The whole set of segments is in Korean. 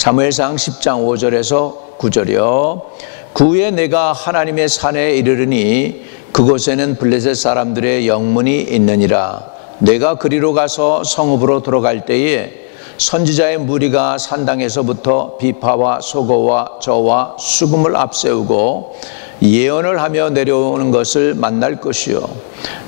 사무엘상 10장 5절에서 9절이요. 그 후에 내가 하나님의 산에 이르르니 그곳에는 블레셋 사람들의 영문이 있느니라. 내가 그리로 가서 성읍으로 들어갈 때에 선지자의 무리가 산당에서부터 비파와 소고와 저와 수금을 앞세우고 예언을 하며 내려오는 것을 만날 것이요.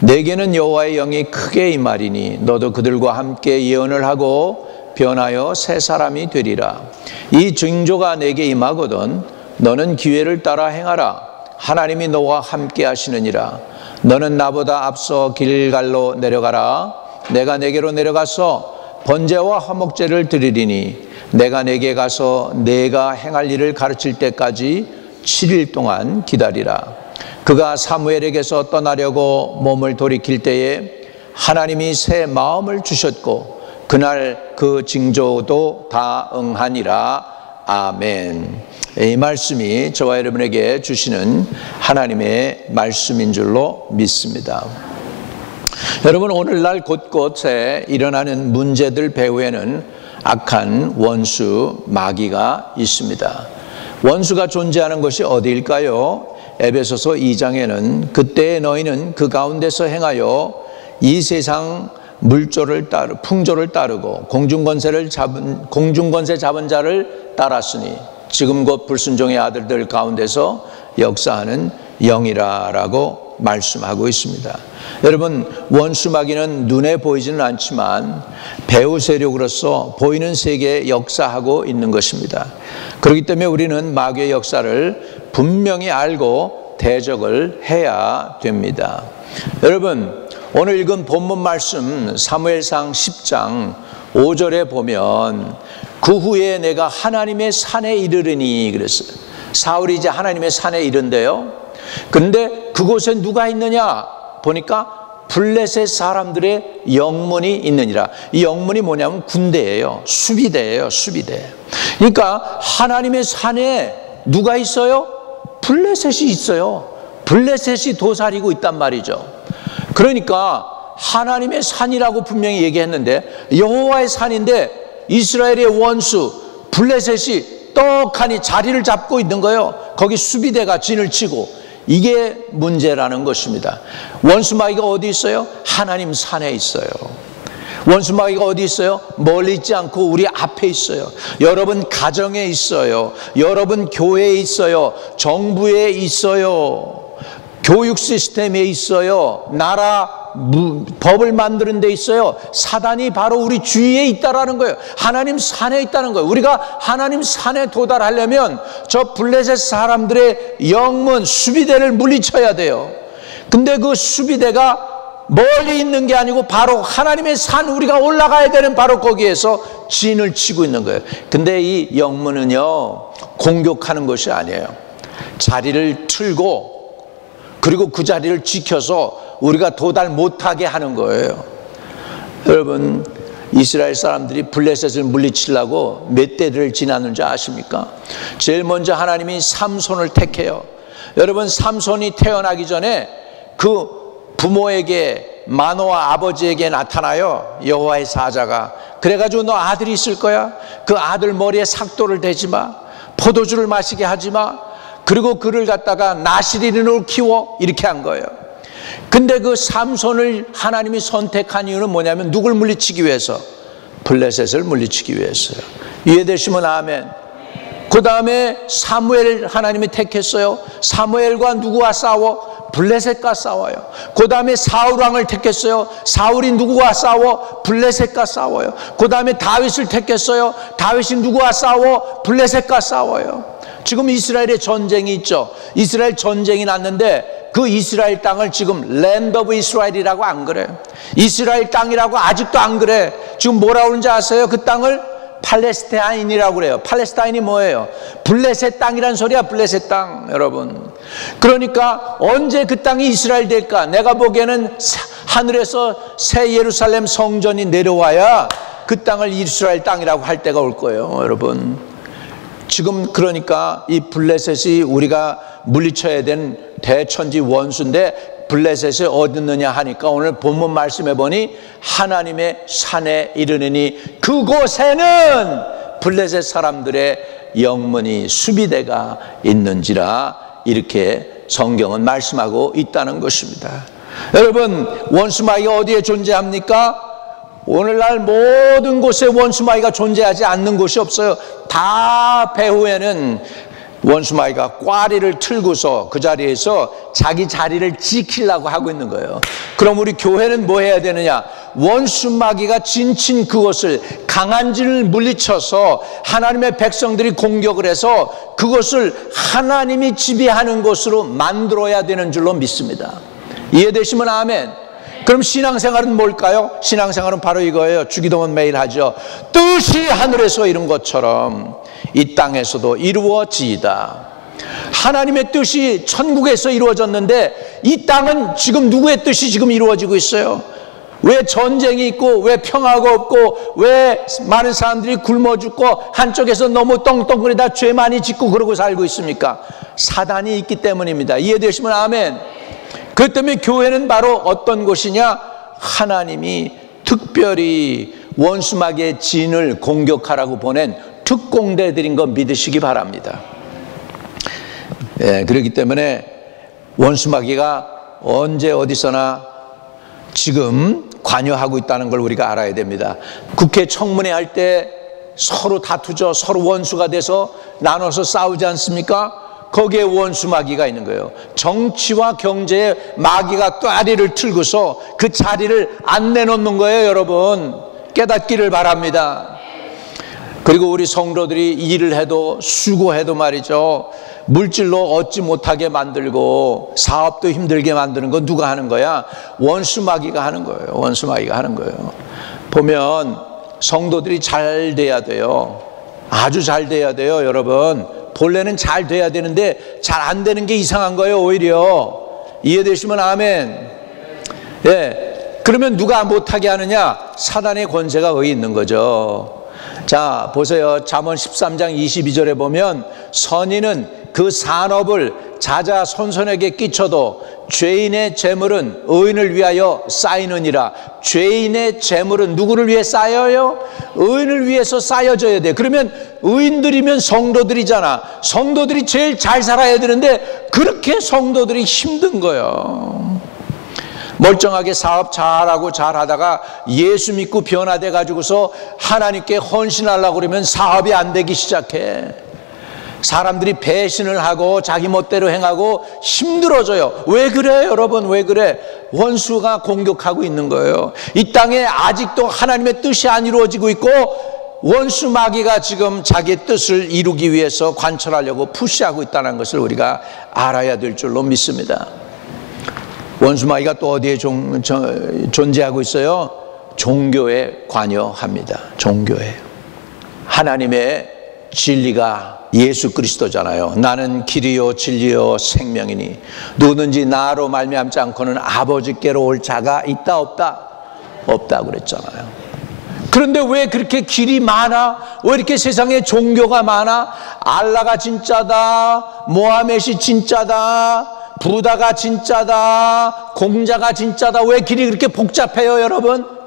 내게는 여호와의 영이 크게 임하리니 너도 그들과 함께 예언을 하고 변하여 새 사람이 되리라. 이 징조가 내게 임하거든 너는 기회를 따라 행하라. 하나님이 너와 함께 하시느니라. 너는 나보다 앞서 길갈로 내려가라. 내가 내게로 내려가서 번제와 화목제를 드리리니 내가 내게 가서 내가 행할 일을 가르칠 때까지 7일 동안 기다리라. 그가 사무엘에게서 떠나려고 몸을 돌이킬 때에 하나님이 새 마음을 주셨고 그날 그 징조도 다 응하니라. 아멘. 이 말씀이 저와 여러분에게 주시는 하나님의 말씀인 줄로 믿습니다. 여러분, 오늘날 곳곳에 일어나는 문제들 배후에는 악한 원수 마귀가 있습니다. 원수가 존재하는 것이 어디일까요? 에베소서 2장에는 그때 너희는 그 가운데서 행하여 이 세상 풍조를 따르고 공중권세 잡은 자를 따랐으니 지금 곧 불순종의 아들들 가운데서 역사하는 영이라라고 말씀하고 있습니다. 여러분, 원수 마귀는 눈에 보이지는 않지만 배후 세력으로서 보이는 세계에 역사하고 있는 것입니다. 그렇기 때문에 우리는 마귀의 역사를 분명히 알고 대적을 해야 됩니다. 여러분, 오늘 읽은 본문 말씀 사무엘상 10장 5절에 보면 그 후에 내가 하나님의 산에 이르르니 그랬어요. 사울이 이제 하나님의 산에 이른대요. 그런데 그곳에 누가 있느냐 보니까 블레셋 사람들의 영문이 있느니라. 이 영문이 뭐냐면 군대예요. 수비대예요. 수비대. 그러니까 하나님의 산에 누가 있어요? 블레셋이 있어요. 블레셋이 도사리고 있단 말이죠. 그러니까 하나님의 산이라고 분명히 얘기했는데 여호와의 산인데 이스라엘의 원수 블레셋이 떡하니 자리를 잡고 있는 거예요. 거기 수비대가 진을 치고. 이게 문제라는 것입니다. 원수 마귀가 어디 있어요? 하나님 산에 있어요. 원수 마귀가 어디 있어요? 멀리 있지 않고 우리 앞에 있어요. 여러분 가정에 있어요. 여러분 교회에 있어요. 정부에 있어요. 교육 시스템에 있어요. 나라 법을 만드는 데 있어요. 사단이 바로 우리 주위에 있다라는 거예요. 하나님 산에 있다는 거예요. 우리가 하나님 산에 도달하려면 저 블레셋 사람들의 영문 수비대를 물리쳐야 돼요. 근데 그 수비대가 멀리 있는 게 아니고 바로 하나님의 산, 우리가 올라가야 되는 바로 거기에서 진을 치고 있는 거예요. 근데 이 영문은요 공격하는 것이 아니에요. 자리를 틀고 그리고 그 자리를 지켜서 우리가 도달 못하게 하는 거예요. 여러분, 이스라엘 사람들이 블레셋을 물리치려고 몇 대를 지났는지 아십니까? 제일 먼저 하나님이 삼손을 택해요. 여러분, 삼손이 태어나기 전에 그 부모에게 마노아 아버지에게 나타나요. 여호와의 사자가. 그래가지고 너 아들이 있을 거야. 그 아들 머리에 삭도를 대지 마. 포도주를 마시게 하지 마. 그리고 그를 갖다가 나시린으로 키워. 이렇게 한 거예요. 근데 그 삼손을 하나님이 선택한 이유는 뭐냐면 누굴 물리치기 위해서? 블레셋을 물리치기 위해서요. 이해되시면 아멘. 그 다음에 사무엘 하나님이 택했어요. 사무엘과 누구와 싸워? 블레셋과 싸워요. 그 다음에 사울 왕을 택했어요. 사울이 누구와 싸워? 블레셋과 싸워요. 그 다음에 다윗을 택했어요. 다윗이 누구와 싸워? 블레셋과 싸워요. 지금 이스라엘의 전쟁이 있죠. 이스라엘 전쟁이 났는데 그 이스라엘 땅을 지금 랜드 오브 이스라엘이라고 안 그래. 이스라엘 땅이라고 아직도 안 그래. 지금 뭐라고 그러는지 아세요? 그 땅을 팔레스타인이라고 그래요. 팔레스타인이 뭐예요? 블레셋 땅이란 소리야. 블레셋 땅. 여러분, 그러니까 언제 그 땅이 이스라엘 될까? 내가 보기에는 하늘에서 새 예루살렘 성전이 내려와야 그 땅을 이스라엘 땅이라고 할 때가 올 거예요. 여러분, 지금 그러니까 이 블레셋이 우리가 물리쳐야 된 대천지 원수인데 블레셋이 어디 있느냐 하니까 오늘 본문 말씀해 보니 하나님의 산에 이르느니 그곳에는 블레셋 사람들의 영문이 수비대가 있는지라 이렇게 성경은 말씀하고 있다는 것입니다. 여러분, 원수마귀가 어디에 존재합니까? 오늘날 모든 곳에 원수마귀가 존재하지 않는 곳이 없어요. 다 배후에는 원수마귀가 꽈리를 틀고서 그 자리에서 자기 자리를 지키려고 하고 있는 거예요. 그럼 우리 교회는 뭐 해야 되느냐? 원수마귀가 진친 그것을, 강한지를 물리쳐서 하나님의 백성들이 공격을 해서 그것을 하나님이 지배하는 것으로 만들어야 되는 줄로 믿습니다. 이해되시면 아멘. 그럼 신앙생활은 뭘까요? 신앙생활은 바로 이거예요. 주기도문 매일 하죠. 뜻이 하늘에서 이룬 것처럼 이 땅에서도 이루어지이다. 하나님의 뜻이 천국에서 이루어졌는데 이 땅은 지금 누구의 뜻이 지금 이루어지고 있어요? 왜 전쟁이 있고, 왜 평화가 없고, 왜 많은 사람들이 굶어 죽고, 한쪽에서 너무 떵떵거리다 죄 많이 짓고 그러고 살고 있습니까? 사단이 있기 때문입니다. 이해되시면 아멘. 그렇기 때문에 교회는 바로 어떤 곳이냐? 하나님이 특별히 원수마귀의 진을 공격하라고 보낸 특공대들인 거 믿으시기 바랍니다. 그렇기 때문에 원수마귀가 언제 어디서나 지금 관여하고 있다는 걸 우리가 알아야 됩니다. 국회 청문회 할 때 서로 다투죠. 서로 원수가 돼서 나눠서 싸우지 않습니까? 거기에 원수마귀가 있는 거예요. 정치와 경제에 마귀가 꽈리를 틀고서 그 자리를 안 내놓는 거예요. 여러분, 깨닫기를 바랍니다. 그리고 우리 성도들이 일을 해도 수고해도 말이죠, 물질로 얻지 못하게 만들고 사업도 힘들게 만드는 거 누가 하는 거야? 원수마귀가 하는 거예요. 원수마귀가 하는 거예요. 보면 성도들이 잘 돼야 돼요. 아주 잘 돼야 돼요. 여러분, 본래는 잘 돼야 되는데 잘 안 되는 게 이상한 거예요. 오히려. 이해되시면 아멘. 그러면 누가 못하게 하느냐? 사단의 권세가 거기 있는 거죠. 자, 보세요. 잠언 13장 22절에 보면 선인은 그 산업을 자자손손에게 끼쳐도 죄인의 재물은 의인을 위하여 쌓이느니라. 죄인의 재물은 누구를 위해 쌓여요? 의인을 위해서 쌓여져야 돼. 그러면 의인들이면 성도들이잖아. 성도들이 제일 잘 살아야 되는데 그렇게 성도들이 힘든 거예요. 멀쩡하게 사업 잘하고 잘하다가 예수 믿고 변화돼 가지고서 하나님께 헌신하려고 그러면 사업이 안 되기 시작해. 사람들이 배신을 하고 자기 멋대로 행하고 힘들어져요. 왜 그래 여러분? 왜 그래? 원수가 공격하고 있는 거예요. 이 땅에 아직도 하나님의 뜻이 안 이루어지고 있고 원수 마귀가 지금 자기의 뜻을 이루기 위해서 관철하려고 푸시하고 있다는 것을 우리가 알아야 될 줄로 믿습니다. 원수 마귀가 또 어디에 존재하고 있어요? 종교에 관여합니다. 종교에. 하나님의 진리가 예수 그리스도잖아요. 나는 길이요 진리요 생명이니 누구든지 나로 말미암지 않고는 아버지께로 올 자가 있다 없다? 없다 그랬잖아요. 그런데 왜 그렇게 길이 많아? 왜 이렇게 세상에 종교가 많아? 알라가 진짜다, 모하멧이 진짜다, 부다가 진짜다, 공자가 진짜다. 왜 길이 그렇게 복잡해요 여러분?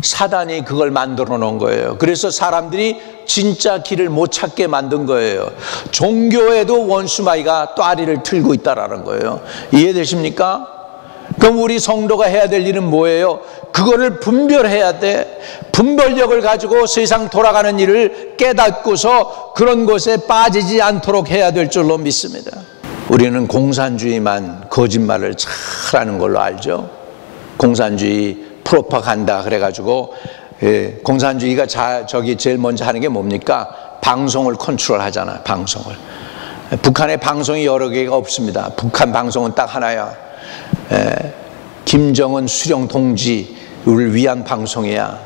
사단이 그걸 만들어 놓은 거예요. 그래서 사람들이 진짜 길을 못 찾게 만든 거예요. 종교에도 원수마귀가 또아리를 틀고 있다라는 거예요. 이해되십니까? 그럼 우리 성도가 해야 될 일은 뭐예요? 그거를 분별해야 돼. 분별력을 가지고 세상 돌아가는 일을 깨닫고서 그런 것에 빠지지 않도록 해야 될 줄로 믿습니다. 우리는 공산주의만 거짓말을 잘하는 걸로 알죠. 공산주의 프로파간다 그래가지고 공산주의가 제일 먼저 하는 게 뭡니까? 방송을 컨트롤하잖아요. 방송을. 북한의 방송이 여러 개가 없습니다. 북한 방송은 딱 하나야. 김정은 수령 동지를 위한 방송이야.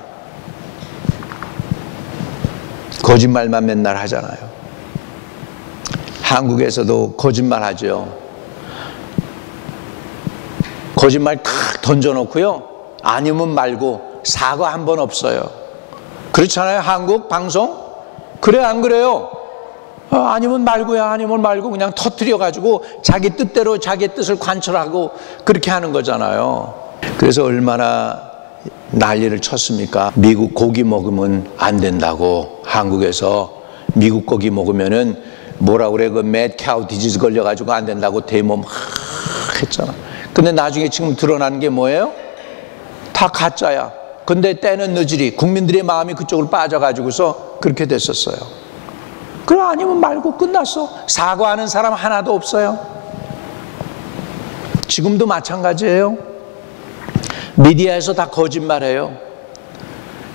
거짓말만 맨날 하잖아요. 한국에서도 거짓말하죠. 거짓말 탁 던져놓고요, 아니면 말고 사과 한 번 없어요. 그렇잖아요. 한국 방송? 그래 안 그래요? 아니면 말고야, 아니면 말고 그냥 터뜨려가지고 자기 뜻대로 자기 뜻을 관철하고 그렇게 하는 거잖아요. 그래서 얼마나 난리를 쳤습니까? 미국 고기 먹으면 안 된다고. 한국에서 미국 고기 먹으면은 뭐라 그래, 그 매드카우 디지즈 걸려가지고 안 된다고 데모 막 했잖아. 근데 나중에 지금 드러나는 게 뭐예요? 다 가짜야. 근데 때는 늦으리 국민들의 마음이 그쪽으로 빠져가지고서 그렇게 됐었어요. 그럼 아니면 말고 끝났어. 사과하는 사람 하나도 없어요. 지금도 마찬가지예요. 미디어에서 다 거짓말해요.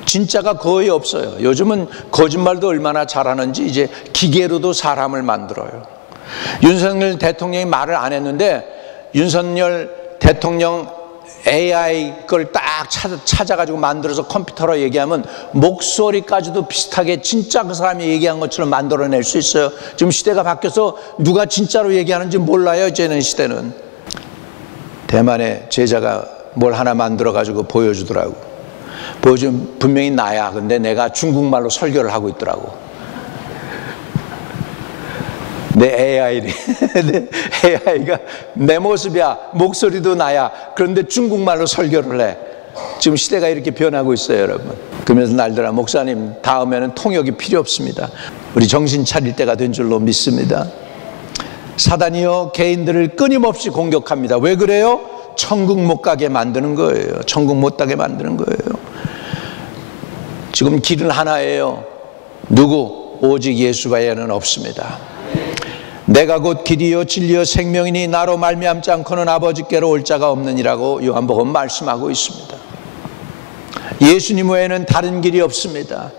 진짜가 거의 없어요. 요즘은 거짓말도 얼마나 잘하는지 이제 기계로도 사람을 만들어요. 윤석열 대통령이 말을 안 했는데 윤석열 대통령 AI 걸 딱 찾아가지고 만들어서 컴퓨터로 얘기하면 목소리까지도 비슷하게 진짜 그 사람이 얘기한 것처럼 만들어낼 수 있어요. 지금 시대가 바뀌어서 누가 진짜로 얘기하는지 몰라요. 이제는 시대는. 대만의 제자가 뭘 하나 만들어가지고 보여주더라고. 보여주면 분명히 나야. 근데 내가 중국말로 설교를 하고 있더라고. 내 AI가 내 모습이야. 목소리도 나야. 그런데 중국말로 설교를 해. 지금 시대가 이렇게 변하고 있어요, 여러분. 그러면서 날더라, 목사님 다음에는 통역이 필요 없습니다. 우리 정신 차릴 때가 된 줄로 믿습니다. 사단이요 개인들을 끊임없이 공격합니다. 왜 그래요? 천국 못 가게 만드는 거예요. 천국 못 가게 만드는 거예요. 지금 길은 하나예요. 누구? 오직 예수 외에는 없습니다. 내가 곧 길이요 진리요 생명이니 나로 말미암지 않고는 아버지께로 올 자가 없느니라고 요한복음 말씀하고 있습니다. 예수님 외에는 다른 길이 없습니다.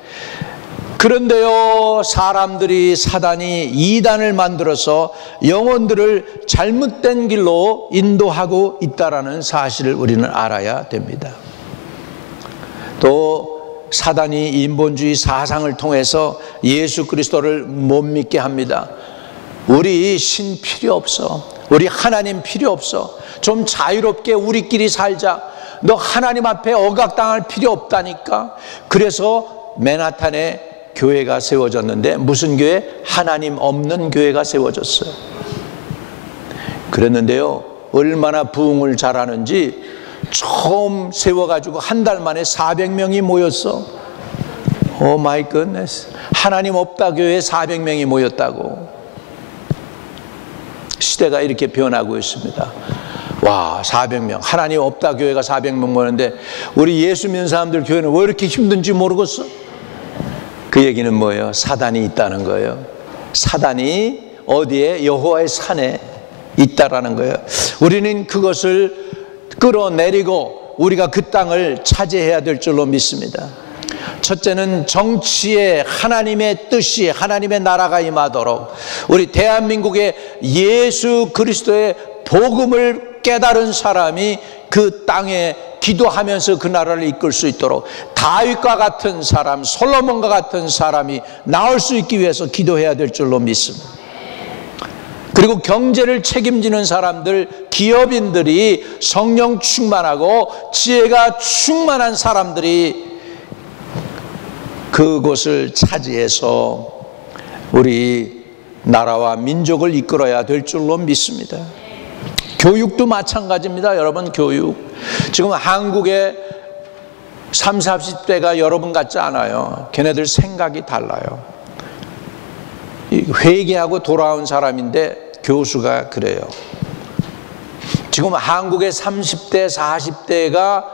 그런데요, 사람들이, 사단이 이단을 만들어서 영혼들을 잘못된 길로 인도하고 있다는 사실을 우리는 알아야 됩니다. 또 사단이 인본주의 사상을 통해서 예수 그리스도를 못 믿게 합니다. 우리 신 필요 없어. 우리 하나님 필요 없어. 좀 자유롭게 우리끼리 살자. 너 하나님 앞에 억압당할 필요 없다니까. 그래서 맨하탄에 교회가 세워졌는데 무슨 교회? 하나님 없는 교회가 세워졌어요. 그랬는데요, 얼마나 부흥을 잘하는지 처음 세워가지고 한 달 만에 400명이 모였어. 오 마이 굿네스. 하나님 없다 교회에 400명이 모였다고. 시대가 이렇게 변하고 있습니다. 와, 400명. 하나님 없다 교회가 400명 모였는데 우리 예수 믿는 사람들 교회는 왜 이렇게 힘든지 모르겠어? 그 얘기는 뭐예요? 사단이 있다는 거예요. 사단이 어디에? 여호와의 산에 있다라는 거예요. 우리는 그것을 끌어내리고 우리가 그 땅을 차지해야 될 줄로 믿습니다. 첫째는 정치에 하나님의 뜻이, 하나님의 나라가 임하도록 우리 대한민국의 예수 그리스도의 복음을 깨달은 사람이 그 땅에 기도하면서 그 나라를 이끌 수 있도록 다윗과 같은 사람, 솔로몬과 같은 사람이 나올 수 있기 위해서 기도해야 될 줄로 믿습니다. 그리고 경제를 책임지는 사람들, 기업인들이 성령 충만하고 지혜가 충만한 사람들이 그곳을 차지해서 우리 나라와 민족을 이끌어야 될 줄로 믿습니다. 교육도 마찬가지입니다. 여러분, 교육. 지금 한국의 30, 40대가 여러분 같지 않아요. 걔네들 생각이 달라요. 회개하고 돌아온 사람인데 교수가 그래요. 지금 한국의 30대, 40대가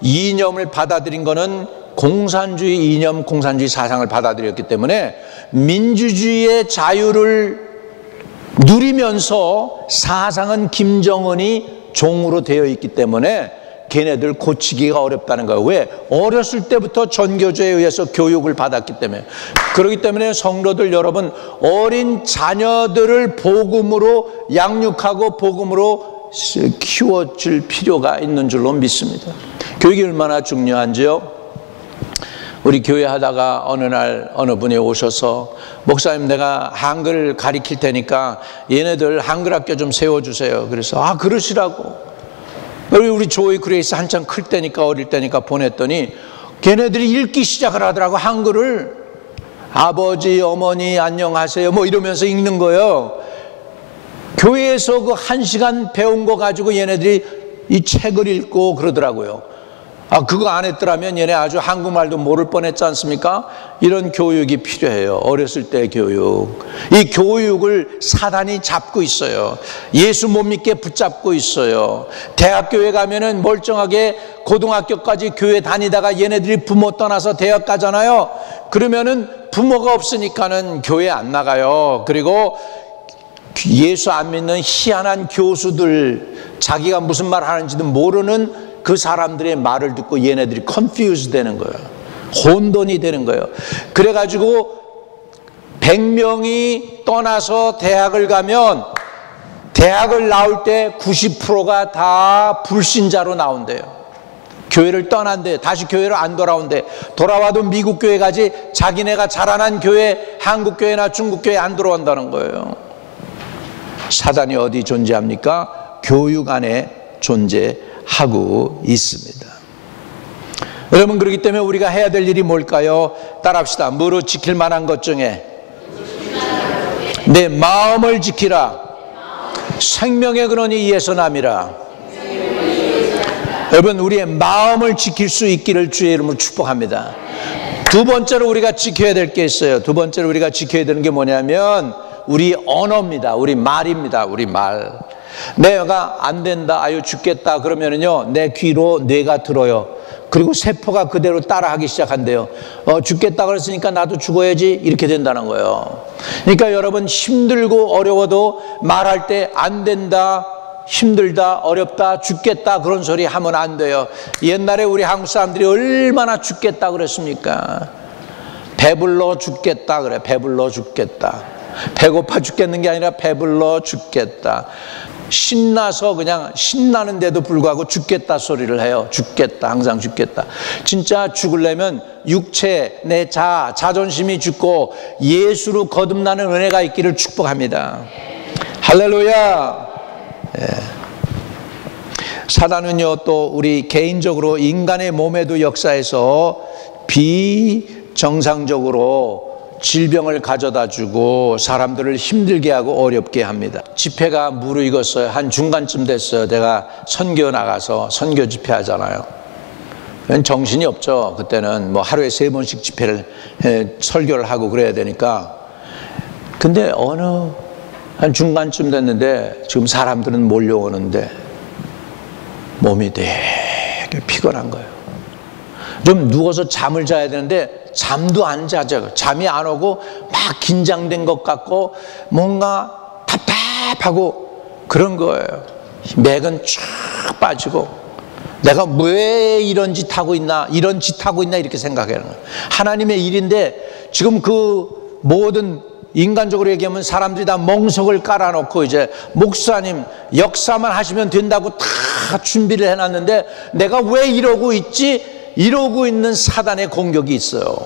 이념을 받아들인 거는 공산주의 이념, 공산주의 사상을 받아들였기 때문에 민주주의의 자유를 누리면서 사상은 김정은이 종으로 되어 있기 때문에 걔네들 고치기가 어렵다는 거예요. 왜? 어렸을 때부터 전교조에 의해서 교육을 받았기 때문에. 그렇기 때문에 성도들 여러분, 어린 자녀들을 복음으로 양육하고 복음으로 키워줄 필요가 있는 줄로 믿습니다. 교육이 얼마나 중요한지요? 우리 교회 하다가 어느 날 어느 분이 오셔서 목사님, 내가 한글 가르칠 테니까 얘네들 한글 학교 좀 세워주세요. 그래서 아, 그러시라고. 우리 조이 그레이스 한참 클 때니까, 어릴 때니까 보냈더니 걔네들이 읽기 시작을 하더라고. 한글을. 아버지, 어머니 안녕하세요 뭐 이러면서 읽는 거예요. 교회에서 그 1시간 배운 거 가지고 얘네들이 이 책을 읽고 그러더라고요. 그거 안 했더라면 얘네 아주 한국말도 모를 뻔했지 않습니까? 이런 교육이 필요해요. 어렸을 때 교육. 이 교육을 사단이 잡고 있어요. 예수 못 믿게 붙잡고 있어요. 대학교에 가면은 멀쩡하게 고등학교까지 교회 다니다가 얘네들이 부모 떠나서 대학 가잖아요. 그러면은 부모가 없으니까는 교회 안 나가요. 그리고 예수 안 믿는 희한한 교수들, 자기가 무슨 말 하는지도 모르는 그 사람들의 말을 듣고 얘네들이 confused 되는 거예요. 혼돈이 되는 거예요. 그래가지고 100명이 떠나서 대학을 가면 대학을 나올 때 90%가 다 불신자로 나온대요. 교회를 떠난대. 다시 교회로 안 돌아온대. 돌아와도 미국 교회 가지 자기네가 자라난 교회, 한국 교회나 중국 교회 안 들어온다는 거예요. 사단이 어디 존재합니까? 교육 안에 존재하고 있습니다. 여러분, 그렇기 때문에 우리가 해야 될 일이 뭘까요? 따라합시다. 무릇 지킬 만한 것 중에 내 마음을 지키라. 생명의 근원이 이에서 남이라. 여러분, 우리의 마음을 지킬 수 있기를 주의 이름으로 축복합니다. 두 번째로 우리가 지켜야 될 게 있어요. 두 번째로 우리가 지켜야 되는 게 뭐냐면 우리 언어입니다. 우리 말입니다. 우리 말. 내가 안 된다, 아유 죽겠다 그러면은요 내 귀로 뇌가 들어요. 그리고 세포가 그대로 따라하기 시작한대요. 죽겠다 그랬으니까 나도 죽어야지, 이렇게 된다는 거예요. 그러니까 여러분, 힘들고 어려워도 말할 때 안 된다, 힘들다, 어렵다, 죽겠다 그런 소리 하면 안 돼요. 옛날에 우리 한국 사람들이 얼마나 죽겠다 그랬습니까? 배불러 죽겠다 그래. 배불러 죽겠다. 배고파 죽겠는 게 아니라 배불러 죽겠다. 신나서 그냥 신나는데도 불구하고 죽겠다 소리를 해요. 죽겠다, 항상 죽겠다. 진짜 죽으려면 육체, 내 자존심이 죽고 예수로 거듭나는 은혜가 있기를 축복합니다. 할렐루야. 예. 사단은요 또 우리 개인적으로 인간의 몸에도 역사해서 비정상적으로 질병을 가져다 주고 사람들을 힘들게 하고 어렵게 합니다. 집회가 무르익었어요. 한 중간쯤 됐어요. 내가 선교 나가서 선교 집회 하잖아요. 정신이 없죠. 그때는 뭐 하루에 3번씩 집회를 설교를 하고 그래야 되니까. 근데 한 중간쯤 됐는데 지금 사람들은 몰려오는데 몸이 되게 피곤한 거예요. 좀 누워서 잠을 자야 되는데 잠도 안 자죠. 잠이 안 오고 막 긴장된 것 같고 뭔가 답답하고 그런 거예요. 맥은 쭉 빠지고 내가 왜 이런 짓 하고 있나 이렇게 생각하는 거예요. 하나님의 일인데 지금 그 모든 인간적으로 얘기하면 사람들이 다 멍석을 깔아놓고 이제 목사님 역사만 하시면 된다고 다 준비를 해놨는데 내가 왜 이러고 있지? 이러고 있는 사단의 공격이 있어요.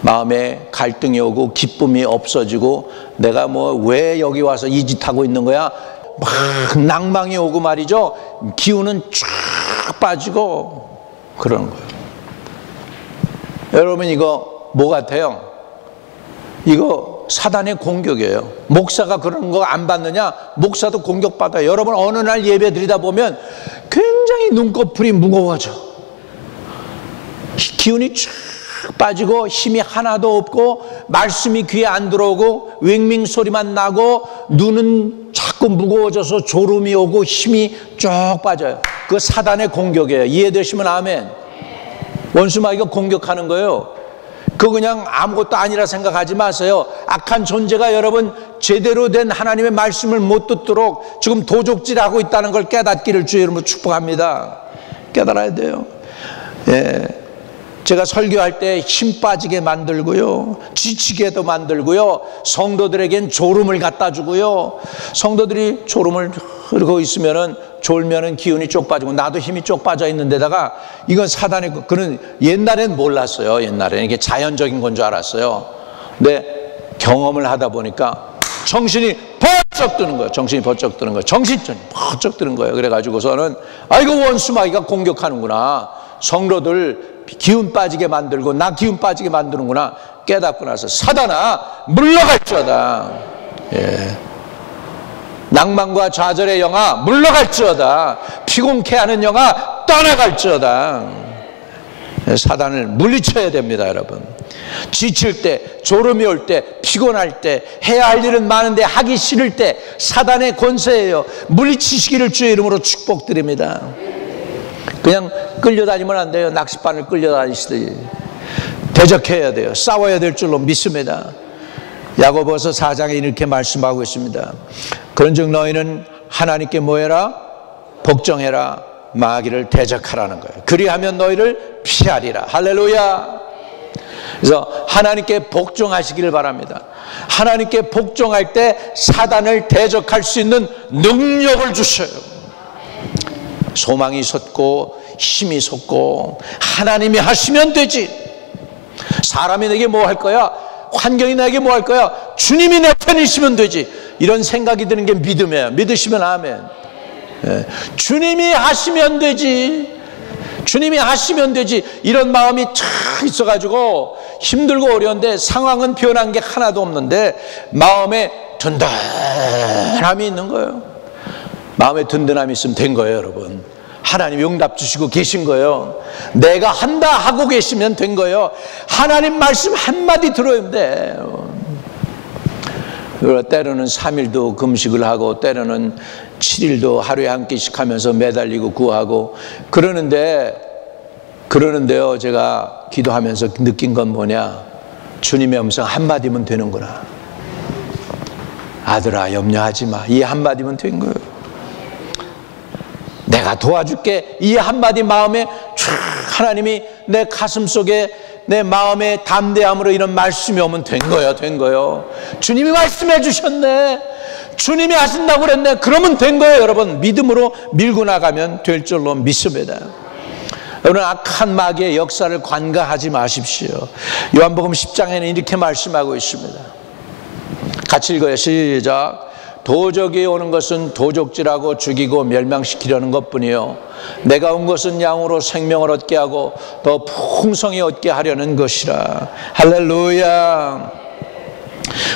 마음에 갈등이 오고 기쁨이 없어지고 내가 뭐 왜 여기 와서 이 짓 하고 있는 거야? 막 낭망이 오고 말이죠. 기운은 쫙 빠지고 그러는 거예요. 여러분, 이거 뭐 같아요? 이거 사단의 공격이에요. 목사가 그런 거 안 받느냐? 목사도 공격받아요. 여러분, 어느 날 예배 드리다 보면 굉장히 눈꺼풀이 무거워져. 기운이 쫙 빠지고 힘이 하나도 없고 말씀이 귀에 안 들어오고 윙윙 소리만 나고 눈은 자꾸 무거워져서 졸음이 오고 힘이 쭉 빠져요. 그 사단의 공격이에요. 이해되시면 아멘. 원수마귀가 공격하는 거예요. 그거 그냥 아무것도 아니라 생각하지 마세요. 악한 존재가 여러분 제대로 된 하나님의 말씀을 못 듣도록 지금 도적질하고 있다는 걸 깨닫기를 주의 이름으로 축복합니다. 깨달아야 돼요. 예. 제가 설교할 때 힘 빠지게 만들고요, 지치게도 만들고요, 성도들에겐 졸음을 갖다 주고요. 성도들이 졸음을 흐르고 있으면은 졸면은 기운이 쪽 빠지고 나도 힘이 쪽 빠져 있는 데다가 이건 사단의, 그는 옛날엔 몰랐어요. 옛날에는 이게 자연적인 건 줄 알았어요. 근데 경험을 하다 보니까 정신이 번쩍 드는 거예요. 정신이 번쩍 드는 거예요. 정신줄이 번쩍 드는 거예요. 그래가지고서는 아이고 원수마귀가 공격하는구나, 성도들 기운 빠지게 만들고 나 기운 빠지게 만드는구나 깨닫고 나서 사단아 물러갈지어다. 예. 낭만과 좌절의 영아 물러갈지어다. 피곤케 하는 영아 떠나갈지어다. 사단을 물리쳐야 됩니다, 여러분. 지칠 때, 졸음이 올 때, 피곤할 때, 해야 할 일은 많은데 하기 싫을 때 사단의 권세예요. 물리치시기를 주의 이름으로 축복드립니다. 그냥 끌려다니면 안 돼요. 낚싯바늘 끌려다니시듯이 대적해야 돼요. 싸워야 될 줄로 믿습니다. 야고보서 4장에 이렇게 말씀하고 있습니다. 그런즉 너희는 하나님께 뭐 해라? 복종해라. 마귀를 대적하라는 거예요. 그리하면 너희를 피하리라. 할렐루야. 그래서 하나님께 복종하시기를 바랍니다. 하나님께 복종할 때 사단을 대적할 수 있는 능력을 주셔요. 소망이 솟고 힘이 솟고 하나님이 하시면 되지. 사람이 내게 뭐 할 거야? 환경이 내게 뭐 할 거야? 주님이 내 편이시면 되지. 이런 생각이 드는 게 믿음이에요. 믿으시면 아멘. 주님이 하시면 되지. 주님이 하시면 되지. 이런 마음이 쫙 있어가지고 힘들고 어려운데 상황은 변한 게 하나도 없는데 마음에 든든함이 있는 거예요. 마음에 든든함이 있으면 된 거예요, 여러분. 하나님 응답 주시고 계신 거예요. 내가 한다 하고 계시면 된 거예요. 하나님 말씀 한마디 들어야 돼요. 때로는 3일도 금식을 하고 때로는 7일도 하루에 한 끼씩 하면서 매달리고 구하고 그러는데요, 제가 기도하면서 느낀 건 뭐냐? 주님의 음성 한마디면 되는구나. 아들아 염려하지 마. 이 한마디면 된 거예요. 내가 도와줄게. 이 한마디 마음에 하나님이 내 가슴 속에 내 마음의 담대함으로 이런 말씀이 오면 된 거예요. 주님이 말씀해 주셨네. 주님이 하신다고 그랬네. 그러면 된 거예요, 여러분. 믿음으로 밀고 나가면 될 줄로 믿습니다. 여러분, 악한 마귀의 역사를 관가하지 마십시오. 요한복음 10장에는 이렇게 말씀하고 있습니다. 같이 읽어요. 시작. 도적이 오는 것은 도적질하고 죽이고 멸망시키려는 것뿐이요 내가 온 것은 양으로 생명을 얻게 하고 더 풍성히 얻게 하려는 것이라. 할렐루야.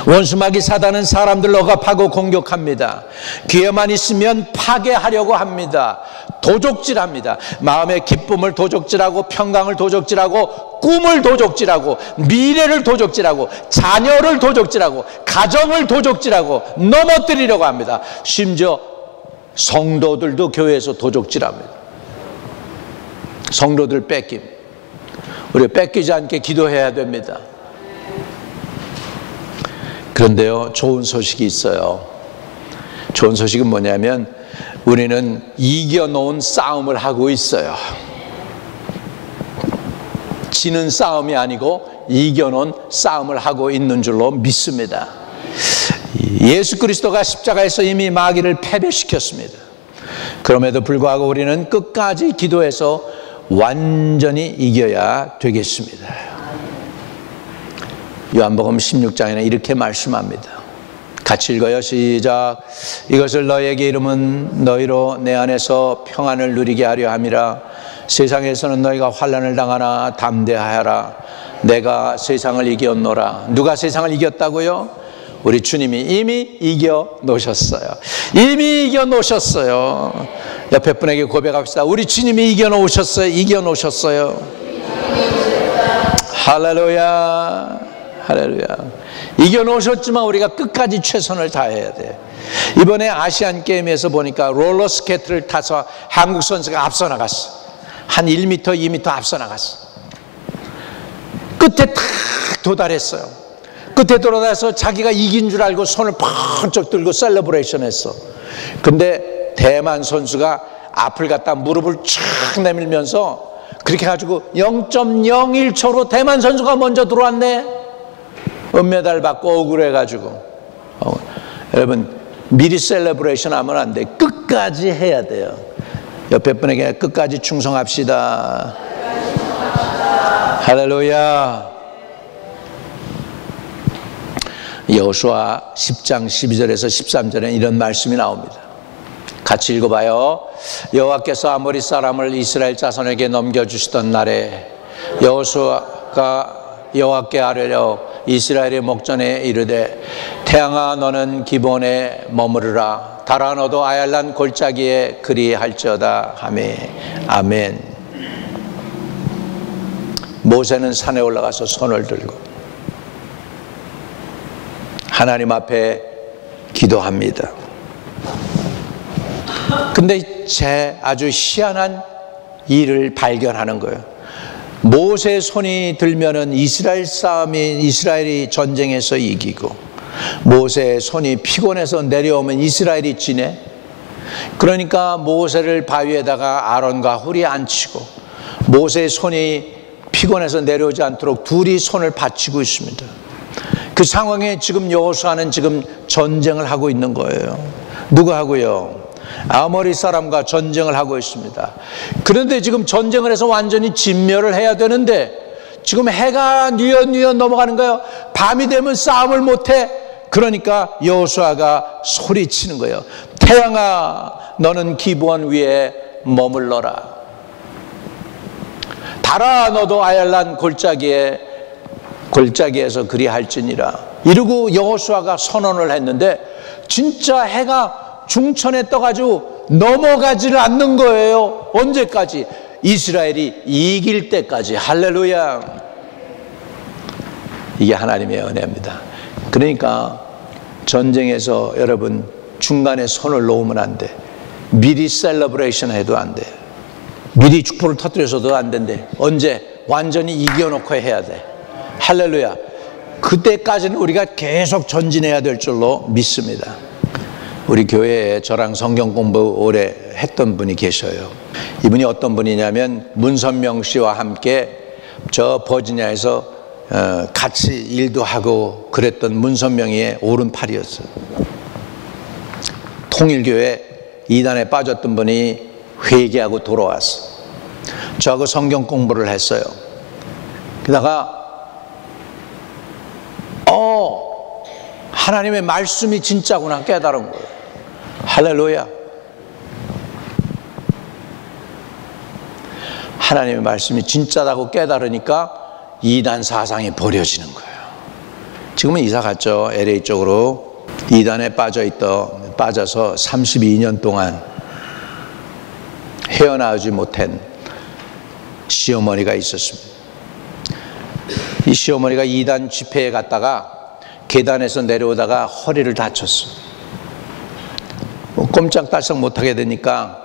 원수마귀 사단은 사람들 억압하고 공격합니다. 기회만 있으면 파괴하려고 합니다. 도적질합니다. 마음의 기쁨을 도적질하고 평강을 도적질하고 꿈을 도적질하고 미래를 도적질하고 자녀를 도적질하고 가정을 도적질하고 넘어뜨리려고 합니다. 심지어 성도들도 교회에서 도적질합니다. 성도들 뺏김. 우리가 뺏기지 않게 기도해야 됩니다. 그런데요, 좋은 소식이 있어요. 좋은 소식은 뭐냐면 우리는 이겨놓은 싸움을 하고 있어요. 지는 싸움이 아니고 이겨놓은 싸움을 하고 있는 줄로 믿습니다. 예수 그리스도가 십자가에서 이미 마귀를 패배시켰습니다. 그럼에도 불구하고 우리는 끝까지 기도해서 완전히 이겨야 되겠습니다. 요한복음 16장에는 이렇게 말씀합니다. 같이 읽어요. 시작. 이것을 너희에게 이름은 너희로 내 안에서 평안을 누리게 하려 함이라. 세상에서는 너희가 환난을 당하나 담대하여라. 내가 세상을 이겼노라. 누가 세상을 이겼다고요? 우리 주님이 이미 이겨 놓으셨어요. 이미 이겨 놓으셨어요. 옆에 분에게 고백합시다. 우리 주님이 이겨 놓으셨어요. 이겨 놓으셨어요. 할렐루야. 할렐루야. 이겨놓으셨지만 우리가 끝까지 최선을 다해야 돼. 이번에 아시안 게임에서 보니까 롤러스케이트를 타서 한국 선수가 앞서 나갔어. 한 1m, 2m 앞서 나갔어. 끝에 탁 도달했어요. 끝에 도달해서 자기가 이긴 줄 알고 손을 번쩍 들고 셀러브레이션 했어. 근데 대만 선수가 앞을 갖다 무릎을 쫙 내밀면서 그렇게 해가지고 0.01초로 대만 선수가 먼저 들어왔네. 은메달 받고 억울해가지고. 여러분, 미리 셀러브레이션 하면 안 돼. 끝까지 해야 돼요. 옆에 분에게 끝까지 충성합시다. 할렐루야. 여호수아 10장 12절에서 13절에 이런 말씀이 나옵니다. 같이 읽어봐요. 여호와께서 아모리 사람을 이스라엘 자손에게 넘겨주시던 날에 여호수아가 여호와께 아뢰려 이스라엘의 목전에 이르되 태양아 너는 기본에 머무르라. 달아 너도 아얄란 골짜기에 그리할지어다 하매 아멘. 모세는 산에 올라가서 손을 들고 하나님 앞에 기도합니다. 근데 아주 희한한 일을 발견하는 거예요. 모세의 손이 들면은 이스라엘이 전쟁에서 이기고, 모세의 손이 피곤해서 내려오면 이스라엘이 지네. 그러니까 모세를 바위에다가 아론과 훌이 앉히고, 모세의 손이 피곤해서 내려오지 않도록 둘이 손을 받치고 있습니다. 그 상황에 지금 여호수아는 지금 전쟁을 하고 있는 거예요. 누가 하고요? 아모리 사람과 전쟁을 하고 있습니다. 그런데 지금 전쟁을 해서 완전히 진멸을 해야 되는데 지금 해가 뉘엿뉘엿 넘어가는 거예요. 밤이 되면 싸움을 못해. 그러니까 여호수아가 소리치는 거예요. 태양아, 너는 기브온 위에 머물러라. 달아, 너도 아얄란 골짜기에서 그리할지니라. 이러고 여호수아가 선언을 했는데 진짜 해가 중천에 떠가지고 넘어가지를 않는 거예요. 언제까지? 이스라엘이 이길 때까지. 할렐루야. 이게 하나님의 은혜입니다. 그러니까 전쟁에서 여러분 중간에 손을 놓으면 안 돼. 미리 셀러브레이션 해도 안 돼. 미리 축포를 터뜨려서도 안 된대. 언제? 완전히 이겨놓고 해야 돼. 할렐루야. 그때까지는 우리가 계속 전진해야 될 줄로 믿습니다. 우리 교회에 저랑 성경 공부 오래 했던 분이 계셔요. 이분이 어떤 분이냐면 문선명 씨와 함께 저 버지니아에서 같이 일도 하고 그랬던 문선명이의 오른팔이었어요. 통일교회 이단에 빠졌던 분이 회개하고 돌아왔어. 저하고 성경 공부를 했어요. 그러다가 하나님의 말씀이 진짜구나 깨달은 거예요. 할렐루야. 하나님의 말씀이 진짜다고 깨달으니까 이단 사상이 버려지는 거예요. 지금은 이사 갔죠. LA 쪽으로. 이단에 빠져서 32년 동안 헤어나오지 못한 시어머니가 있었습니다. 이 시어머니가 이단 집회에 갔다가 계단에서 내려오다가 허리를 다쳤어. 꼼짝달싹 못하게 되니까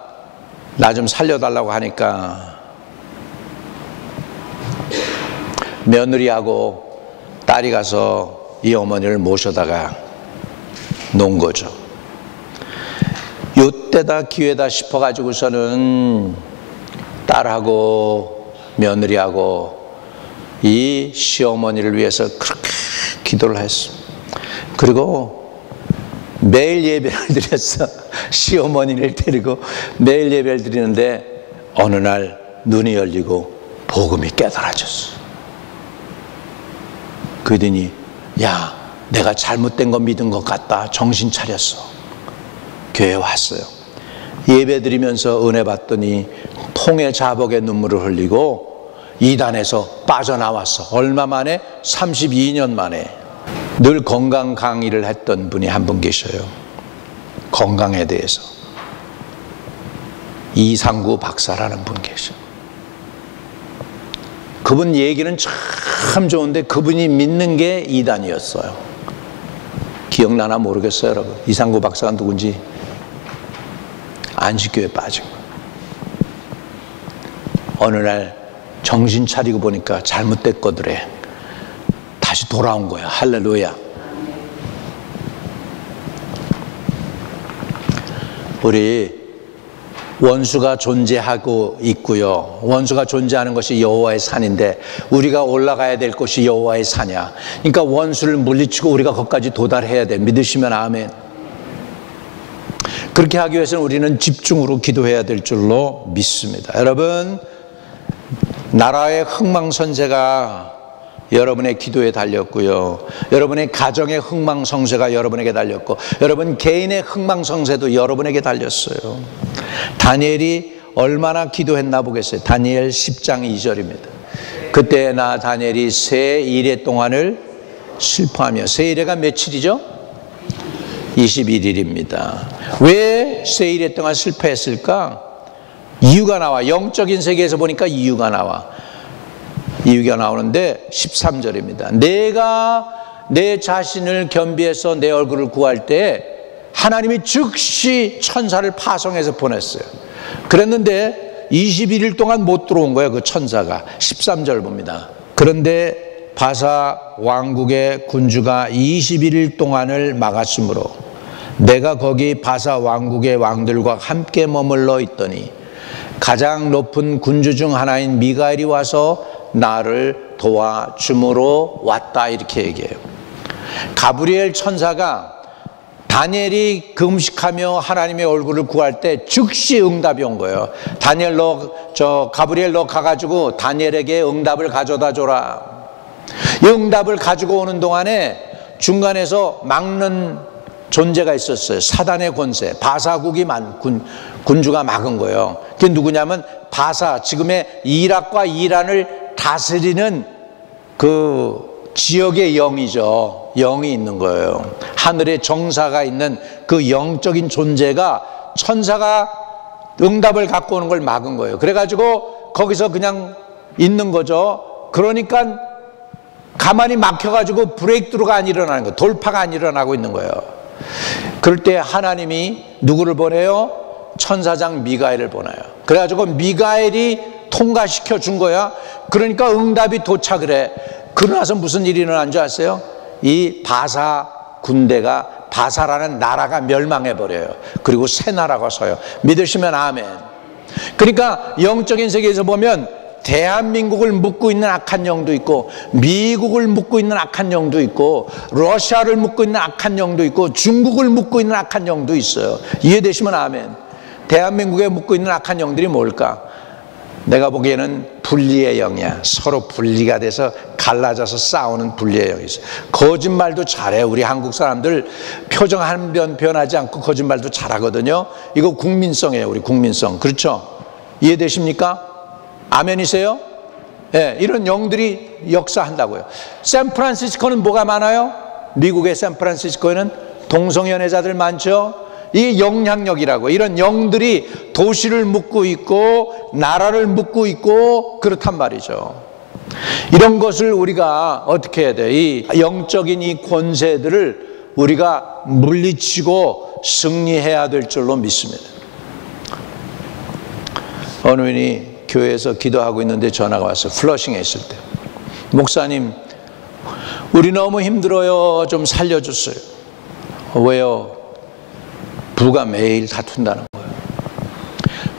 나 좀 살려달라고 하니까 며느리하고 딸이 가서 이 어머니를 모셔다가 놓은 거죠. 요때다 기회다 싶어가지고서는 딸하고 며느리하고 이 시어머니를 위해서 그렇게 기도를 했어. 그리고 매일 예배를 드렸어. 시어머니를 데리고 매일 예배를 드리는데 어느 날 눈이 열리고 복음이 깨달아졌어. 그러더니 야, 내가 잘못된 거 믿은 것 같다. 정신 차렸어. 교회에 왔어요. 예배 드리면서 은혜 받더니 통의 자복의 눈물을 흘리고 이단에서 빠져나왔어. 얼마 만에? 32년 만에. 늘 건강 강의를 했던 분이 한 분 계셔요. 건강에 대해서. 이상구 박사라는 분 계셔. 그분 얘기는 참 좋은데 그분이 믿는 게 이단이었어요. 기억나나 모르겠어요, 여러분. 이상구 박사가 누군지. 안식교에 빠진 거예요. 어느 날 정신 차리고 보니까 잘못됐거더래. 다시 돌아온 거야. 할렐루야. 우리 원수가 존재하고 있고요. 원수가 존재하는 것이 여호와의 산인데 우리가 올라가야 될 곳이 여호와의 산이야. 그러니까 원수를 물리치고 우리가 거기까지 도달해야 돼. 믿으시면 아멘. 그렇게 하기 위해서는 우리는 집중으로 기도해야 될 줄로 믿습니다. 여러분, 나라의 흥망성쇠가 여러분의 기도에 달렸고요. 여러분의 가정의 흥망성쇠가 여러분에게 달렸고 여러분 개인의 흥망성쇠도 여러분에게 달렸어요. 다니엘이 얼마나 기도했나 보겠어요. 다니엘 10장 2절입니다. 그때 나 다니엘이 세 일해 동안을 슬퍼하며, 세 일해가 며칠이죠? 21일입니다. 왜 세 일해 동안 슬퍼했을까? 이유가 나와. 영적인 세계에서 보니까 이유가 나와. 이유가 나오는데 13절입니다. 내가 내 자신을 겸비해서 내 얼굴을 구할 때 하나님이 즉시 천사를 파송해서 보냈어요. 그랬는데 21일 동안 못 들어온 거예요. 그 천사가. 13절 봅니다. 그런데 바사 왕국의 군주가 21일 동안을 막았으므로 내가 거기 바사 왕국의 왕들과 함께 머물러 있더니 가장 높은 군주 중 하나인 미가엘이 와서 나를 도와줌으로 왔다, 이렇게 얘기해요. 가브리엘 천사가 다니엘이 금식하며 하나님의 얼굴을 구할 때 즉시 응답이 온 거예요. 다니엘 가브리엘 너 가가지고 다니엘에게 응답을 가져다 줘라. 이 응답을 가지고 오는 동안에 중간에서 막는 존재가 있었어요. 사단의 권세, 바사국이 군주가 막은 거예요. 그게 누구냐면 바사, 지금의 이락과 이란을 다스리는 그 지역의 영이죠. 영이 있는 거예요. 하늘에 정사가 있는 그 영적인 존재가 천사가 응답을 갖고 오는 걸 막은 거예요. 그래가지고 거기서 그냥 있는 거죠. 그러니까 가만히 막혀가지고 브레이크드루가 안 일어나는 거예요. 돌파가 안 일어나고 있는 거예요. 그럴 때 하나님이 누구를 보내요? 천사장 미가엘을 보내요. 그래가지고 미가엘이 통과시켜 준 거야. 그러니까 응답이 도착을 해. 그러나서 무슨 일이 일어난 줄 아세요? 이 바사 군대가, 바사라는 나라가 멸망해 버려요. 그리고 새 나라가 서요. 믿으시면 아멘. 그러니까 영적인 세계에서 보면 대한민국을 묶고 있는 악한 영도 있고, 미국을 묶고 있는 악한 영도 있고, 러시아를 묶고 있는 악한 영도 있고, 중국을 묶고 있는 악한 영도 있어요. 이해되시면 아멘. 대한민국에 묶고 있는 악한 영들이 뭘까? 내가 보기에는 분리의 영이야. 서로 분리가 돼서 갈라져서 싸우는 분리의 영이 있어요. 거짓말도 잘해. 우리 한국 사람들 표정 한 번 변하지 않고 거짓말도 잘하거든요. 이거 국민성이에요. 우리 국민성. 그렇죠? 이해되십니까? 아멘이세요? 네, 이런 영들이 역사한다고요. 샌프란시스코는 뭐가 많아요? 미국의 샌프란시스코에는 동성연애자들 많죠? 이게 영향력이라고. 이런 영들이 도시를 묶고 있고 나라를 묶고 있고 그렇단 말이죠. 이런 것을 우리가 어떻게 해야 돼? 이 영적인 이 권세들을 우리가 물리치고 승리해야 될 줄로 믿습니다. 어느 분이 교회에서 기도하고 있는데 전화가 왔어요. 플러싱에 있을 때. 목사님, 우리 너무 힘들어요. 좀 살려주세요. 왜요? 부부가 매일 다툰다는 거예요.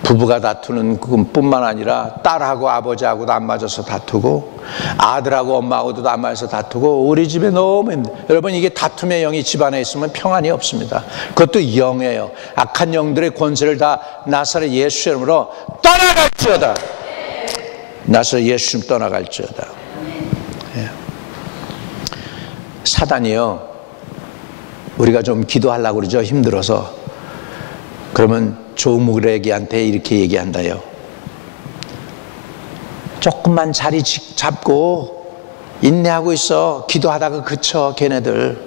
부부가 다투는 그뿐만 아니라 딸하고 아버지하고도 안 맞아서 다투고, 아들하고 엄마하고도 안 맞아서 다투고, 우리 집에 너무 힘들어요. 여러분, 이게 다툼의 영이 집안에 있으면 평안이 없습니다. 그것도 영이에요. 악한 영들의 권세를 다 나사렛 예수 이름으로 떠나갈지어다. 나사렛 예수 이름 떠나갈지어다. 예. 사단이요, 우리가 좀 기도하려고 그러죠. 힘들어서. 그러면 조무레기한테 이렇게 얘기한다요. 조금만 자리 잡고 인내하고 있어. 기도하다가 그쳐. 걔네들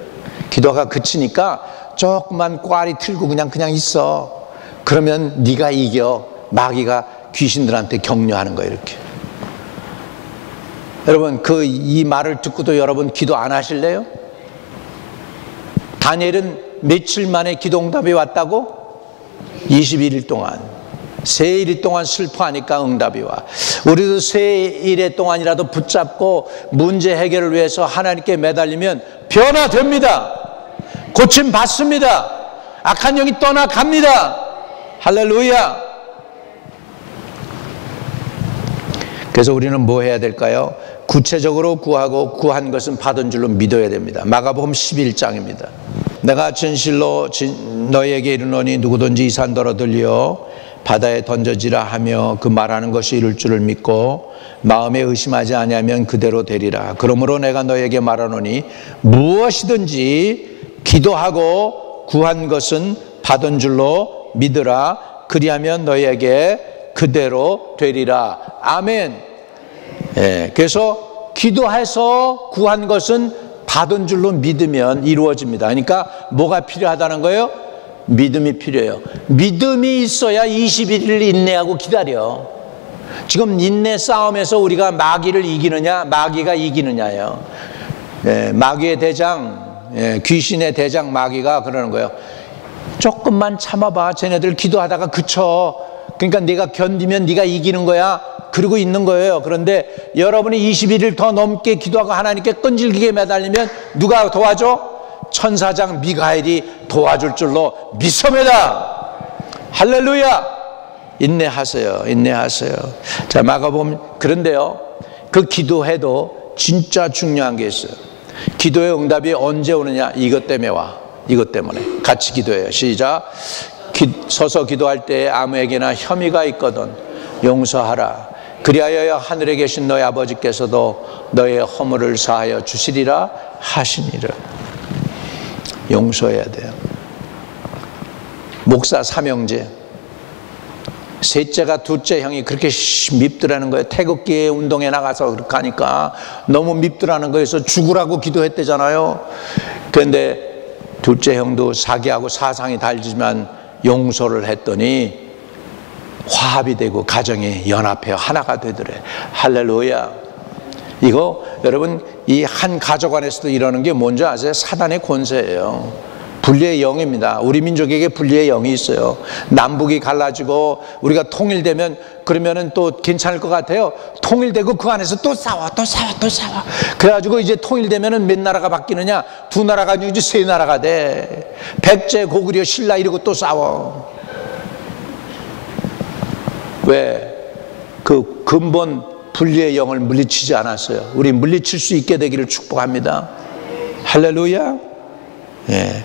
기도가 그치니까 조금만 꽈리 틀고 그냥 있어. 그러면 네가 이겨. 마귀가 귀신들한테 격려하는 거예요. 이렇게. 여러분, 이 말을 듣고도 여러분 기도 안 하실래요? 다니엘은 며칠 만에 기도 응답이 왔다고? 21일 동안. 세일 동안 슬퍼하니까 응답이 와. 우리도 세일 동안이라도 붙잡고 문제 해결을 위해서 하나님께 매달리면 변화됩니다. 고침 받습니다. 악한 영이 떠나갑니다. 할렐루야. 그래서 우리는 뭐 해야 될까요? 구체적으로 구하고 구한 것은 받은 줄로 믿어야 됩니다. 마가복음 11장입니다. 내가 진실로 너희에게 이르노니 누구든지 이 산더러 들려 바다에 던져지라 하며 그 말하는 것이 이룰 줄을 믿고 마음에 의심하지 아니하면 그대로 되리라. 그러므로 내가 너희에게 말하노니 무엇이든지 기도하고 구한 것은 받은 줄로 믿으라. 그리하면 너희에게 그대로 되리라. 아멘. 예, 그래서 기도해서 구한 것은 받은 줄로 믿으면 이루어집니다. 그러니까 뭐가 필요하다는 거예요? 믿음이 필요해요. 믿음이 있어야 21일 인내하고 기다려. 지금 인내 싸움에서 우리가 마귀를 이기느냐, 마귀가 이기느냐예요. 마귀의 대장, 귀신의 대장 마귀가 그러는 거예요. 조금만 참아봐. 쟤네들 기도하다가 그쳐. 그러니까 네가 견디면 네가 이기는 거야. 그러고 있는 거예요. 그런데 여러분이 21일 더 넘게 기도하고 하나님께 끈질기게 매달리면 누가 도와줘? 천사장 미가엘이 도와줄 줄로 믿습니다. 할렐루야. 인내하세요. 인내하세요. 자, 마가복음. 그런데요, 그 기도해도 진짜 중요한 게 있어요. 기도의 응답이 언제 오느냐? 이것 때문에 와. 이것 때문에 같이 기도해요. 시작. 서서 기도할 때 아무에게나 혐의가 있거든 용서하라. 그리하여 하늘에 계신 너희 아버지께서도 너의 허물을 사하여 주시리라 하시니라. 용서해야 돼요. 목사 삼형제, 셋째가 둘째 형이 그렇게 밉더라는 거예요. 태극기 운동에 나가서 그렇게 하니까 너무 밉더라는 거에서 죽으라고 기도했대잖아요. 그런데 둘째 형도 사기하고 사상이 다르지만 용서를 했더니 화합이 되고 가정이 연합해 하나가 되더래. 할렐루야. 이거 여러분, 이 한 가족 안에서도 이러는 게 뭔지 아세요? 사단의 권세예요. 분리의 영입니다. 우리 민족에게 분리의 영이 있어요. 남북이 갈라지고 우리가 통일되면 그러면은 또 괜찮을 것 같아요. 통일되고 그 안에서 또 싸워. 그래가지고 이제 통일되면은 몇 나라가 바뀌느냐? 두 나라가 아니고 이제 세 나라가 돼. 백제, 고구려, 신라 이러고 또 싸워. 왜? 그 근본 분리의 영을 물리치지 않았어요. 우리 물리칠 수 있게 되기를 축복합니다. 할렐루야. 예.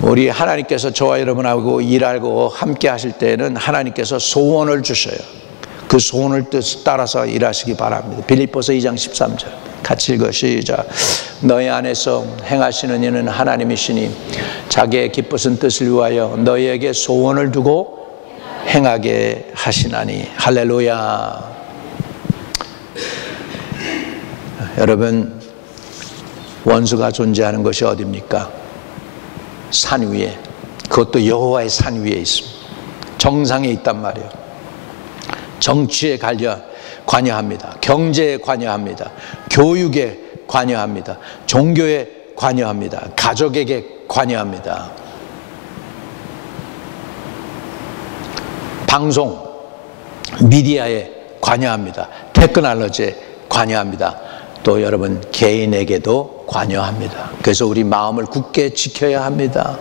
우리 하나님께서 저와 여러분하고 일하고 함께 하실 때는 하나님께서 소원을 주셔요. 그 소원을 따라서 일하시기 바랍니다. 빌립보서 2장 13절 같이 읽어 시작. 너희 안에서 행하시는 이는 하나님이시니 자기의 기쁘신 뜻을 위하여 너희에게 소원을 두고 행하게 하시나니. 할렐루야. 여러분, 원수가 존재하는 것이 어디입니까? 산 위에. 그것도 여호와의 산 위에 있습니다. 정상에 있단 말이에요. 정치에 관여합니다. 경제에 관여합니다. 교육에 관여합니다. 종교에 관여합니다. 가족에게 관여합니다. 방송, 미디어에 관여합니다. 테크놀로지에 관여합니다. 또 여러분 개인에게도 관여합니다. 그래서 우리 마음을 굳게 지켜야 합니다.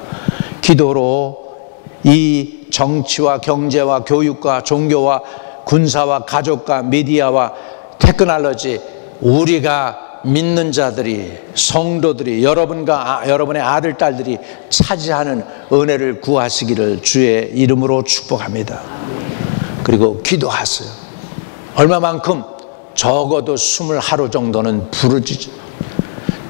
기도로 이 정치와 경제와 교육과 종교와 군사와 가족과 미디어와 테크놀로지, 우리가 믿는 자들이, 성도들이, 여러분의 아들, 딸들이 차지하는 은혜를 구하시기를 주의 이름으로 축복합니다. 그리고 기도하세요. 얼마만큼? 적어도 20하루 정도는 부르짖어.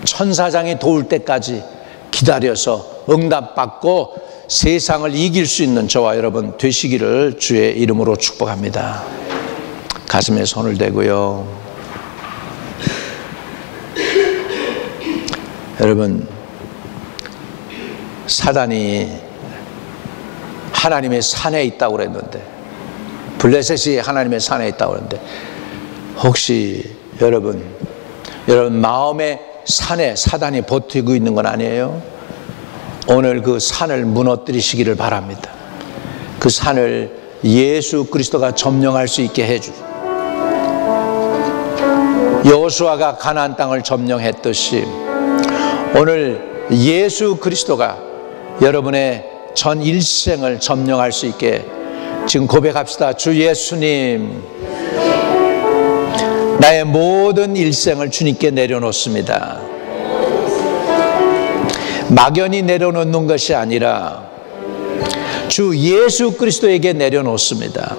천사장이 도울 때까지 기다려서 응답받고 세상을 이길 수 있는 저와 여러분 되시기를 주의 이름으로 축복합니다. 가슴에 손을 대고요. 여러분, 사단이 하나님의 산에 있다고 그랬는데, 블레셋이 하나님의 산에 있다고 그랬는데, 혹시 여러분 마음의 산에 사단이 버티고 있는 건 아니에요? 오늘 그 산을 무너뜨리시기를 바랍니다. 그 산을 예수 그리스도가 점령할 수 있게 해주세요. 여호수아가 가나안 땅을 점령했듯이 오늘 예수 그리스도가 여러분의 전 일생을 점령할 수 있게 지금 고백합시다. 주 예수님, 나의 모든 일생을 주님께 내려놓습니다. 막연히 내려놓는 것이 아니라 주 예수 그리스도에게 내려놓습니다.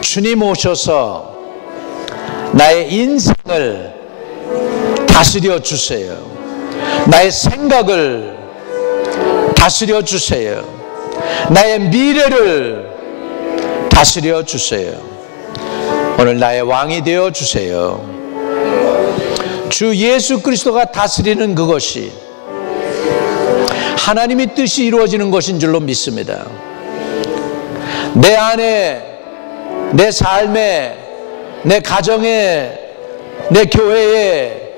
주님 오셔서 나의 인생을 다스려 주세요. 나의 생각을 다스려 주세요. 나의 미래를 다스려 주세요. 오늘 나의 왕이 되어 주세요. 주 예수 그리스도가 다스리는 그것이 하나님의 뜻이 이루어지는 것인 줄로 믿습니다. 내 안에, 내 삶에, 내 가정에, 내 교회에,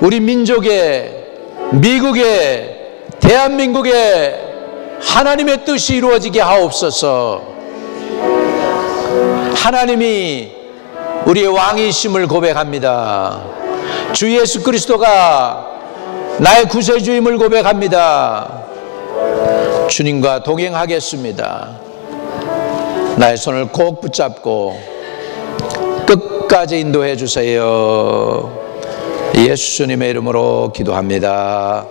우리 민족에, 미국에, 대한민국에 하나님의 뜻이 이루어지게 하옵소서. 하나님이 우리의 왕이심을 고백합니다. 주 예수 그리스도가 나의 구세주임을 고백합니다. 주님과 동행하겠습니다. 나의 손을 꼭 붙잡고 끝까지 인도해 주세요. 예수님의 이름으로 기도합니다.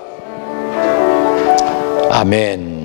아멘.